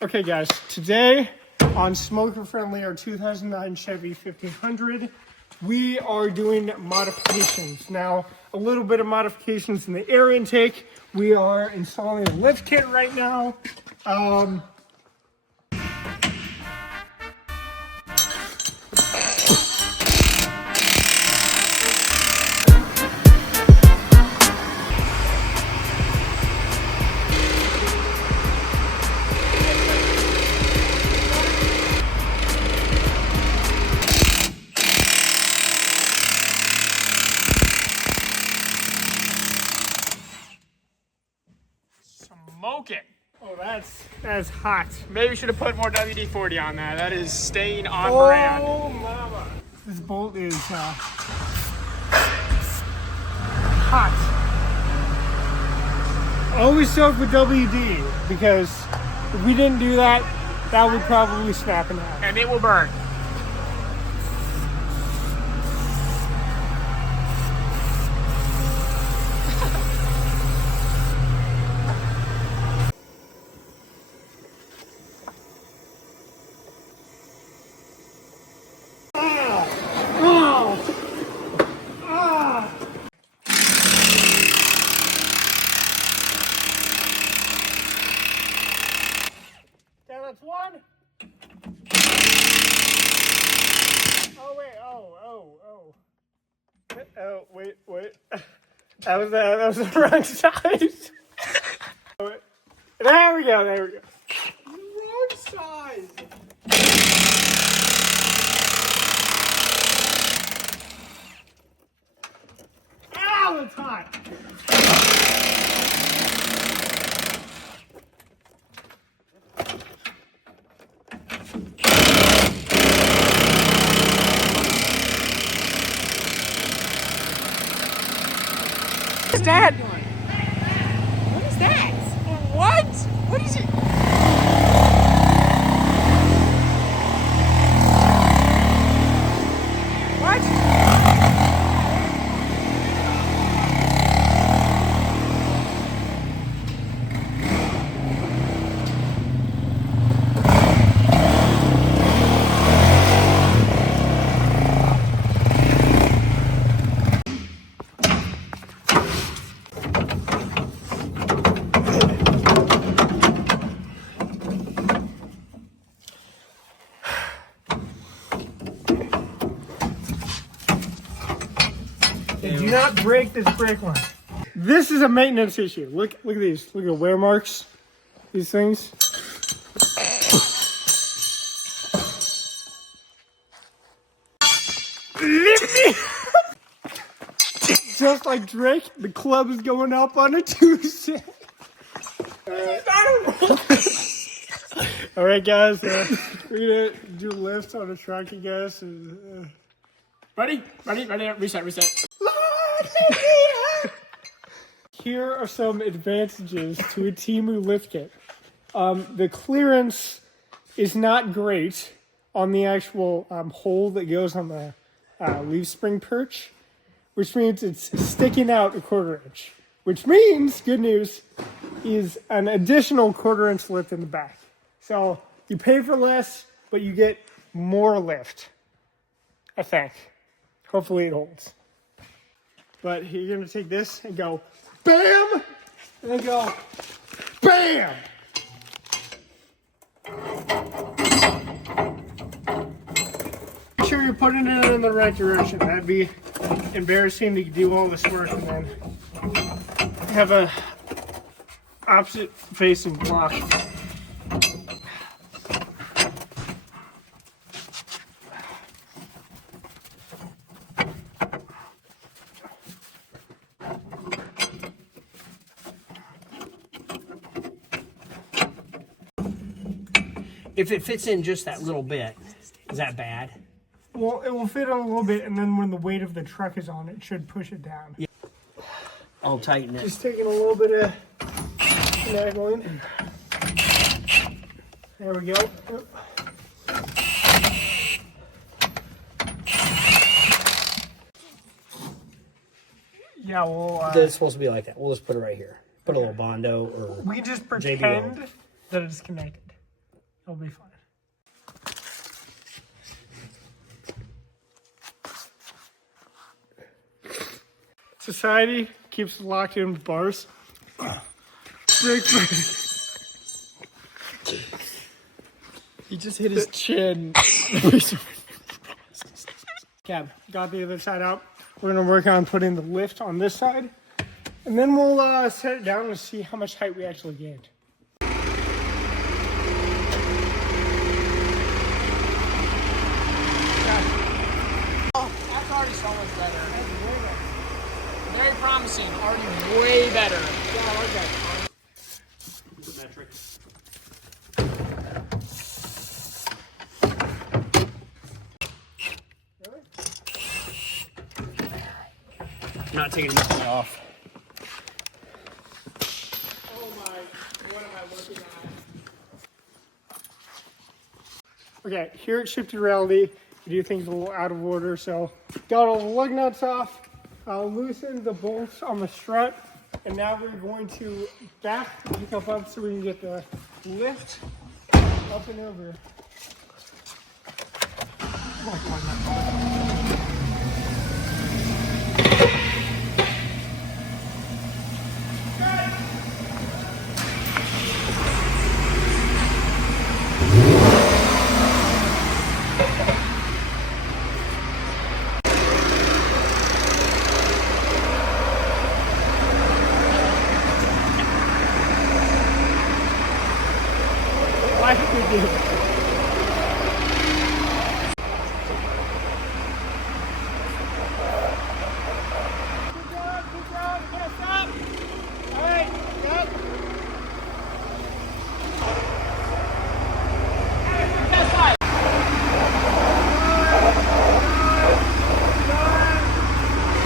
Okay guys, today on Smoker Friendly, our 2009 Chevy 1500, we are doing modifications. Now, a little bit of modifications in the air intake. We are installing a lift kit right now. Smoke it. Oh, that's hot. Maybe we should have put more WD-40 on that. That is staying on Oh, brand. mama. This bolt is hot. Always soak with WD, because if we didn't do that, that would probably snap in half. And it will burn. That's one. Oh wait, oh wait. That was the wrong size. There we go. Wrong size. Ow, it's hot. What's that? What is that? What? What is it? What? Do not break this brake line. This is a maintenance issue. Look at these. Look at the wear marks. These things. Just like Drake, the club is going up on a Tuesday. All right, guys. We're gonna do a lift on a truck, I guess. Ready? Reset. Here are some advantages to a Temu lift kit. The clearance is not great on the actual hole that goes on the leaf spring perch, which means it's sticking out a 1/4 inch, which means, good news, is an additional 1/4 inch lift in the back. So you pay for less, but you get more lift, I think. Hopefully it holds. But you're going to take this and go BAM! And then go BAM! Make sure you're putting it in the right direction. That'd be embarrassing to do all this work and then have a opposite facing block. If it fits in just that little bit, is that bad? Well, it will fit in a little bit, and then when the weight of the truck is on, it should push it down. Yeah. I'll tighten it. Just taking a little bit of finagling. There we go. Yeah, well, It's supposed to be like that. We'll just put it right here. Put a little Bondo or we just JB pretend that it's connected. It'll be fine. Society keeps locked in bars. Break. He just hit his chin. Cab, got the other side out. We're gonna work on putting the lift on this side, and then we'll set it down and see how much height we actually gained. That's already so much better. Very promising. Already way better. Yeah, I like that. Metric. Really? I'm not taking anything off. Oh my, what am I looking at? Okay, here at Shifted Reality, we do things a little out of order, so got all the lug nuts off, loosened the bolts on the strut, and now we're going to back the pickup up so we can get the lift up and over. I think we did. Good job, can't stop. All right, yep.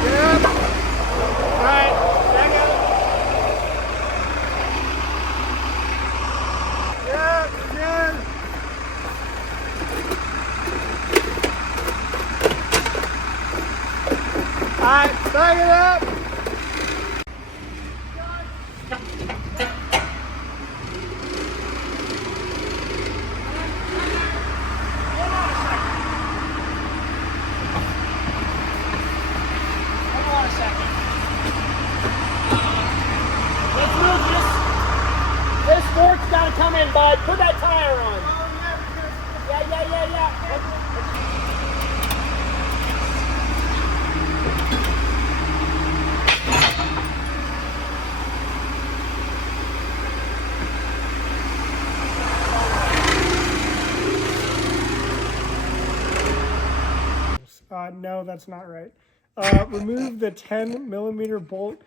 Yep. All right, back up. Yep, good. All right, back it up. Hold on a second. Let's move this. This fork's got to come in, bud. Put that tire on. Yeah. No, that's not right. Remove the 10mm bolt.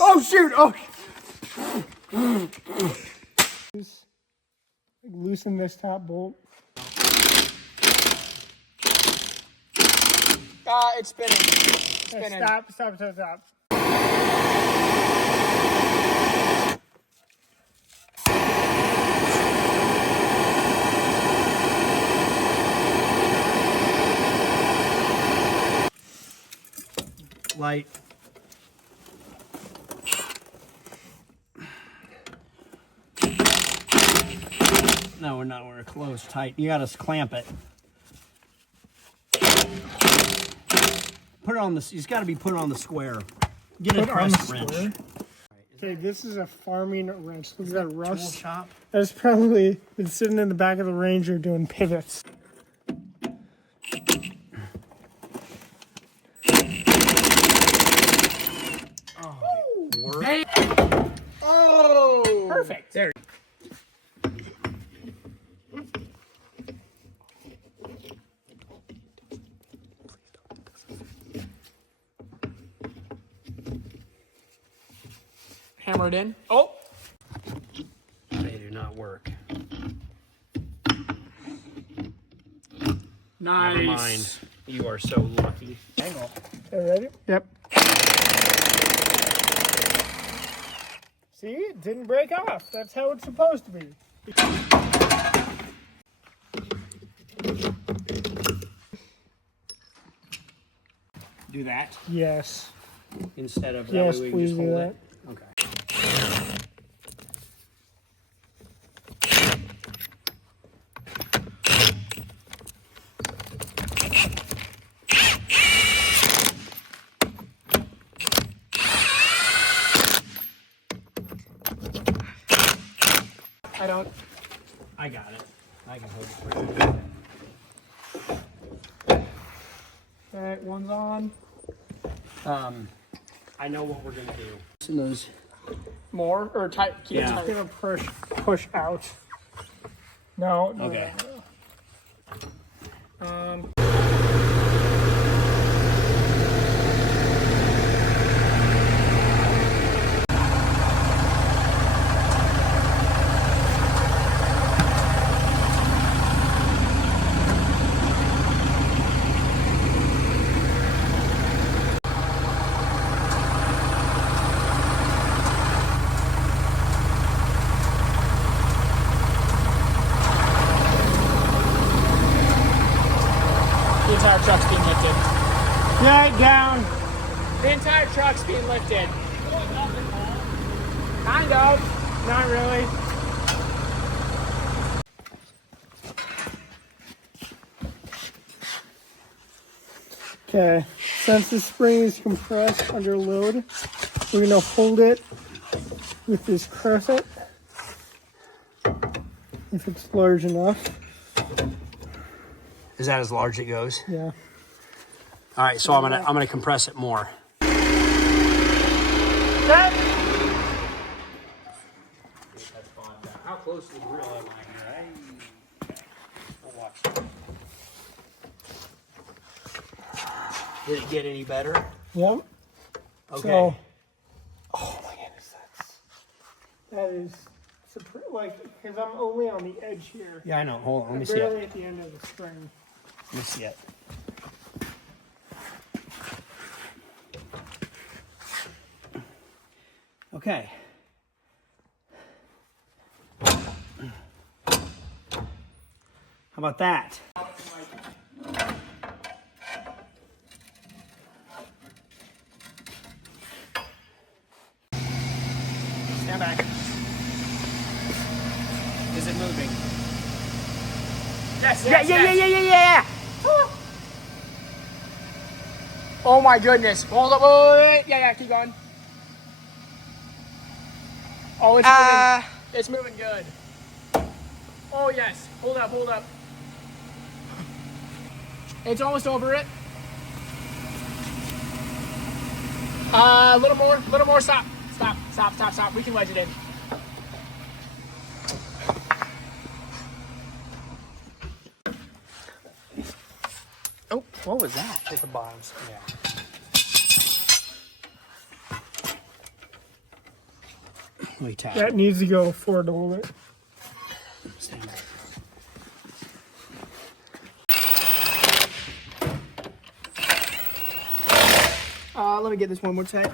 Oh shoot! Oh. Loosen this top bolt. It's spinning. Spinning. Stop. Light. No, we're not. We're close, tight. You gotta clamp it. Put it on the. It's got to be put on the square. Get a press wrench. Okay, this is a farming wrench. Look at that Tool rust. shop. That's probably been sitting in the back of the Ranger doing pivots. Work. Oh! Perfect. There. Hammer it in. Oh! They do not work. Nice. Never mind. You are so lucky. Angle. Okay, ready? Yep. See, it didn't break off. That's how it's supposed to be. Do that Yes. instead of that Yes, way we can please just do hold that. it. Okay. I don't. I got it. I can hold it for you. Okay, one's on. I know what we're gonna do. Loosen those. More or tight? Keep Yeah. it I'm tight. gonna push out. No. Okay. The entire truck's being lifted. Get it down. The entire truck's being lifted. Kind of. Not really. Okay, since the spring is compressed under load, we're gonna hold it with this crescent, if it's large enough. Is that as large as it goes? Yeah. All right, so I'm gonna compress it more. How close to the grill am I here? We'll watch. Did it get any better? Yep. Okay. So, oh my goodness, that is like, because I'm only on the edge here. Yeah, I know. Hold on. Let me see Barely it. at the end of the string. Let me see it. Okay. How about that? Stand back. Is it moving? Yes, yes, Yeah. Oh my goodness. Hold up. Wait. Yeah, keep going. Oh, it's moving. It's moving good. Oh, yes. Hold up. It's almost over it. A little more. Stop. We can wedge it in. Oh, what was that? Hit the bottoms. Yeah. Let me tap. That needs to go forward a little bit. Stand back. Let me get this one more tight.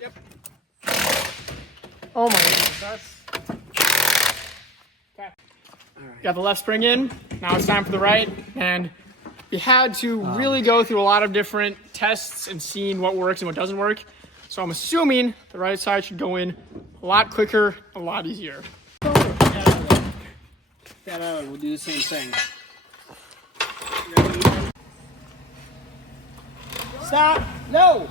Yep. Oh my goodness, that's... Okay. Got the left spring in, now it's time for the right, and we had to really go through a lot of different tests and seeing what works and what doesn't work. So I'm assuming the right side should go in a lot quicker, a lot easier. Yeah, we'll do the same thing. Stop! No!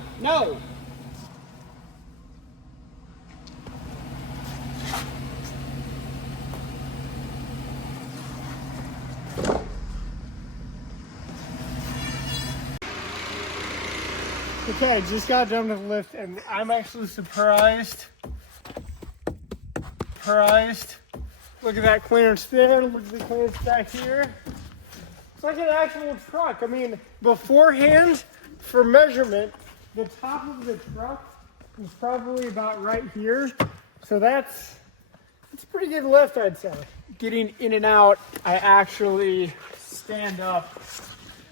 Okay, just got done with the lift, and I'm actually surprised. Look at that clearance there. Look at the clearance back here. It's like an actual truck. I mean, beforehand, for measurement, the top of the truck is probably about right here. So that's a pretty good lift, I'd say. Getting in and out, I actually stand up.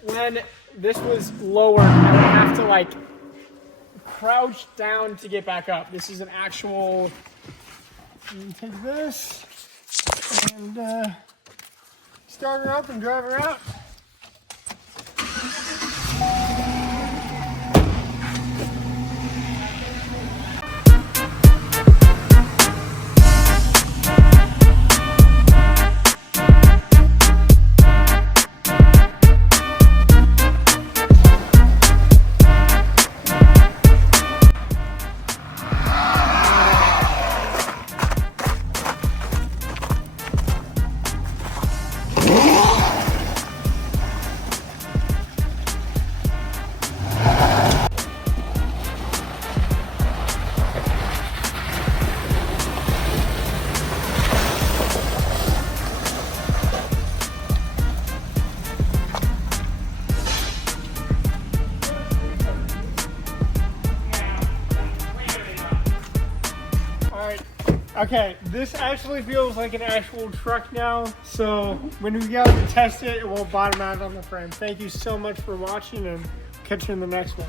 When this was lower, I would have to like crouch down to get back up. This is an actual... You take this and start her up and drive her out. Okay, this actually feels like an actual truck now, so when we go to test it, it won't bottom out on the frame. Thank you so much for watching, and catch you in the next one.